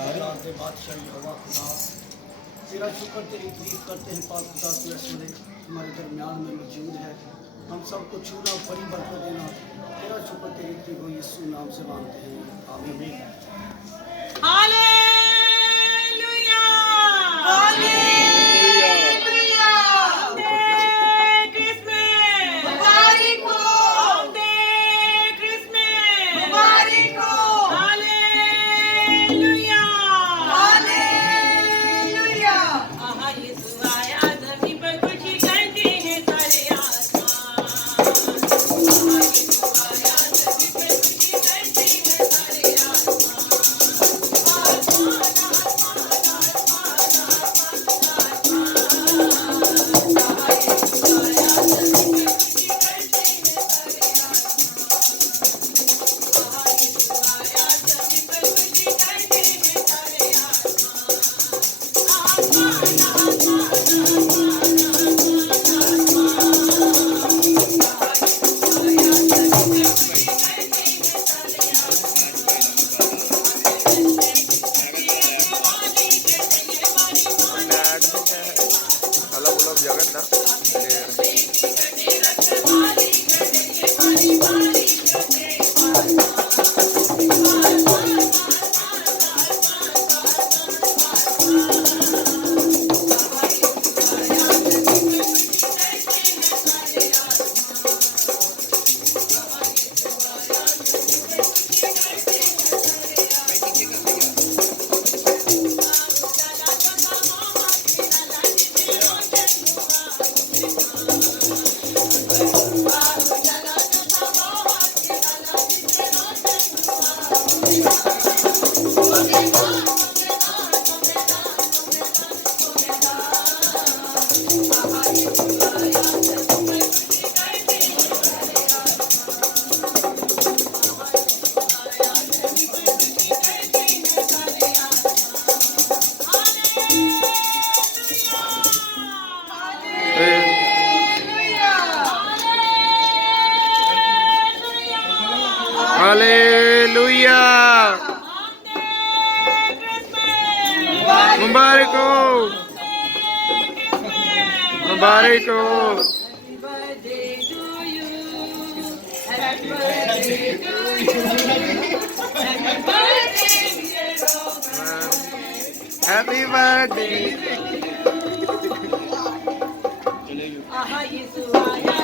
दे बादशाह यहोवा खुदा, तेरा शुक्र तेरी तारीफ करते हैं पाक खुदा, तू इस समय हमारे दरमियान में मौजूद है। हम सबको छूना और बड़ी बरकत देना, तेरा शुक्र तेरी तारीफ हो, यीशु नाम से मांगते हैं, आमीन। हालेलुया हालेलुया क्रिसमस मुबारक हो क्रिसमस मुबारक हो हालेलुया हालेलुया आहा यीशु आया धरती पर खुशी करते हैं सारे आसमान। आहा यीशु आया धरती पर खुशी करते हैं सारे आसमान। Kalau belum jangan dah. Haleluya. Mubarak ho. Mubarak ho. Happy birthday. आहा यीशु आया